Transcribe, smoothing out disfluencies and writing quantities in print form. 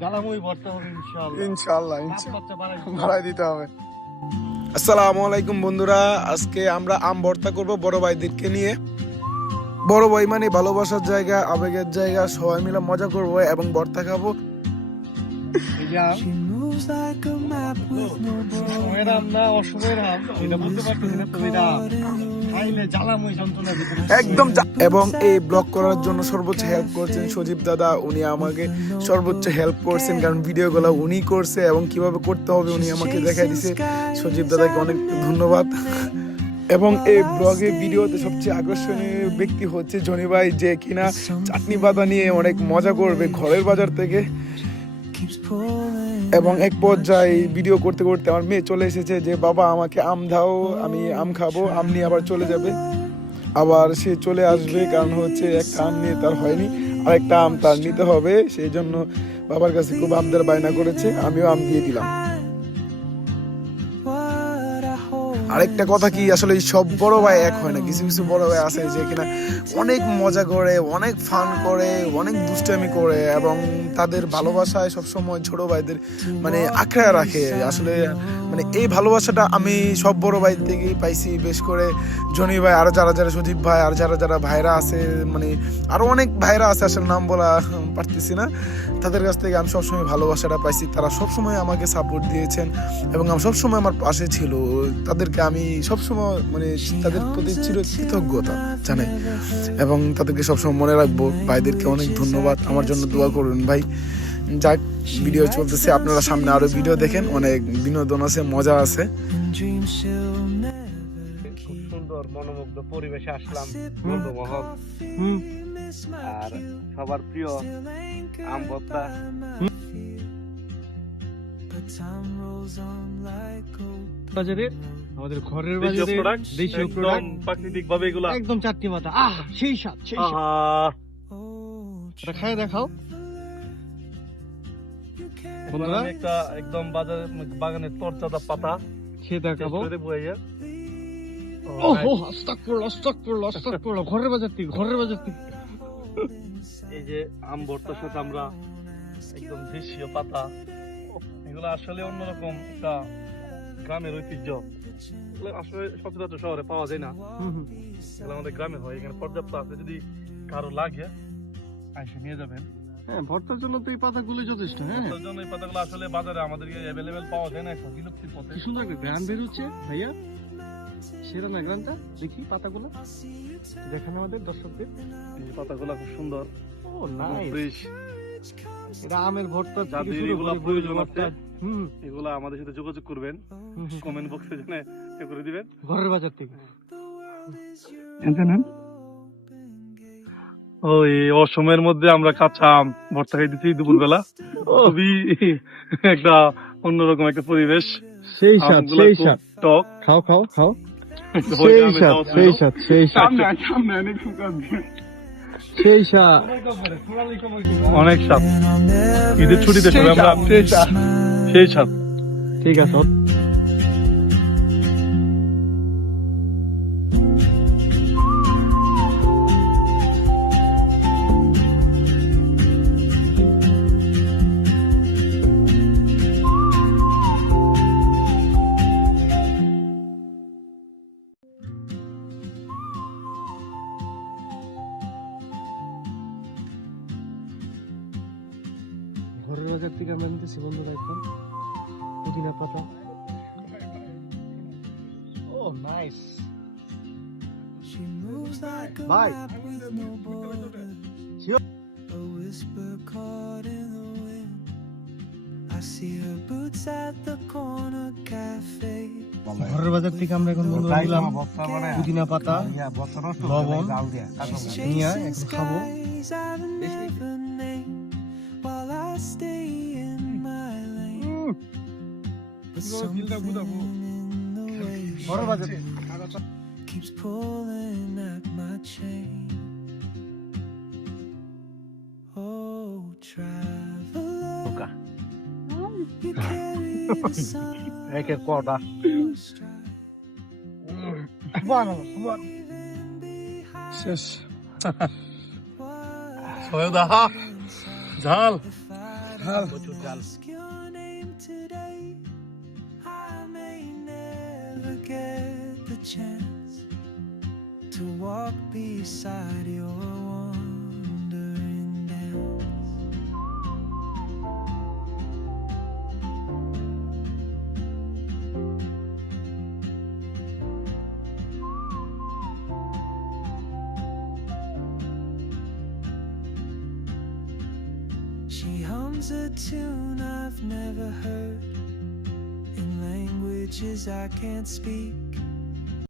জ্বালাময় ভর্তা হবে ইনশাআল্লাহ বাড়াই দিতে হবে। আসসালামু আলাইকুম বন্ধুরা, আজকে আমরা আম ভর্তা করব বড় ভাইদেরকে নিয়ে। বড় ভাই মানে ভালোবাসার জায়গা, আবেগের জায়গা, সবাই মিলে মজা করব এবং ভর্তা খাবো। একদম। এবং এই ব্লগ করার জন্য সর্বোচ্চ হেল্প করছেন সজীব দাদা। উনি আমাকে সর্বোচ্চ হেল্প করছেন, কারণ ভিডিওগুলো উনি করছে এবং কিভাবে করতে হবে উনি আমাকে দেখাই দিছে। সজীব দাদাকে অনেক ধন্যবাদ। এবং এই ব্লগে ভিডিওতে সবচেয়ে আকর্ষণীয় ব্যক্তি হচ্ছে জনি ভাই, যে কিনা চাটনি পাতা নিয়ে অনেক মজা করবে ঘরের বাজার থেকে। এবং এক পর্যায়ে ভিডিও করতে করতে আমার মেয়ে চলে এসেছে যে বাবা আমাকে আম দাও, আমি আম খাবো। আম নিয়ে আবার চলে যাবে, আবার সে চলে আসবে, কারণ হচ্ছে একটা আম নিয়ে তার হয়নি, আর একটা আম তার নিতে হবে। সেই জন্য বাবার কাছে খুব আবদার বায়না করেছে, আমিও আম দিয়ে দিলাম। আরেকটা কথা কি, আসলে সব বড় ভাই এক হয় না। কিছু কিছু বড় ভাই আছে যে কিনা অনেক মজা করে, অনেক ফান করে, অনেক দুষ্টামি করে এবং তাদের ভালোবাসায় সবসময় ছোট ভাইদের মানে আঁকড়ে রাখে। আসলে মানে এই ভালোবাসাটা আমি সব বড় ভাই থেকেই পাইছি, বেশ করে জনি ভাই, আর যারা যারা সজীব ভাই, আর যারা যারা ভাইরা আছে, মানে আরো অনেক ভাইরা আছে, আসলে নাম বলা পারতেছি না, তাদের কাছ থেকে আমি সবসময় ভালোবাসাটা পাইছি। তারা সবসময় আমাকে সাপোর্ট দিয়েছেন এবং আমি সবসময় আমার পাশে ছিল। তাদেরকে আমি সবসময় মানে তাদের প্রতি কৃতজ্ঞতা জানাই এবং তাদেরকে সবসময় মনে রাখবো। ভাইদেরকে অনেক ধন্যবাদ, আমার জন্য দোয়া করুন ভাই। যাক, ভিডিও চলতেছে, আপনারা সামনে আরো ভিডিও দেখেন, অনেক বিনোদন আছে, মজা আছে। খুব সুন্দর মনোমুগ্ধ পরিবেশে আসলাম মহল, আর সবার প্রিয় আম ভর্তা। বাজারের আমাদের ঘরের বাজারে দেশীয় প্রোডাক্ট, প্রাকৃতিক ভাবে এগুলো একদম চাটনি মাথা। সেই স্বাদ, সেই স্বাদ। এটা খায় দেখাও বন্ধুরা। একটা একদম বাগানের তরতাজা পাতা খেয়ে দেখাবো। ঘরের বাজার থেকে এই যে আম ভর্তার সাথে আমরা একদম দেশীয় পাতা, এগুলো আসলে অন্যরকম একটা গ্রামের ঐতিহ্য। আসলে সচরাচর শহরে পাওয়া যায় না, এগুলো আমাদের গ্রামে হয়। এখানে পর্যাপ্ত আছে, যদি কারো লাগে এসে নিয়ে যাবেন। হ্যাঁ, ভর্তার জন্য তো এই পাতাগুলো যথেষ্ট। হ্যাঁ, ভর্তার জন্য এই পাতাগুলো আসলে বাজারে আমাদের অ্যাভেলেবেল পাওয়া যায় না, এখন বিলুপ্তির পথে। কি সুন্দর একটা গ্রাম বের হচ্ছে ভাইয়া, সেরা না গ্রামটা? দেখি পাতাগুলো দেখেন আমাদের দর্শকদের। এই পাতাগুলো খুব সুন্দর। ও নাইস। এটা আমের ভর্তা, যাদের এগুলো প্রয়োজন আছে এগুলা আমাদের সাথে যোগাযোগ করবেন, কমেন্ট বক্সে জানে করে দিবেন। ঘরের বাজার থেকে ওই অসময়ের মধ্যে আমরা কাঁচা আম ভর্তা খাইতেছি দুপুরবেলা। খুবই একটা অন্যরকম একটা পরিবেশ। সেই স্বাদ, সেই স্বাদ। টক খাও খাও খাও, সেই স্বাদ, সেই স্বাদ, সেই স্বাদ, সেই স্বাদ, অনেক স্বাদ। ঈদের ছুটিতে সবাই আমরা সেই স্বাদ। ঠিক আছে। ঘরের বাজার থেকে আমরা নিতেছি বন্ধুরা এখন পুদিনা পাতা। ও নাইস ভাই। ঘরের বাজার থেকে আমরা এখন বন্ধুরা নিলাম পুদিনা পাতা, লবণ নিয়ে এখন খাবো। Keeps pulling at my chain. Oh, traveler, you carry the sun. শেষ। ঝাল ঝাল। প্রচুর ঝাল। Ask your name today. I may never get the chance to walk beside your wandering dance. She hums a tune I've never heard in languages I can't speak.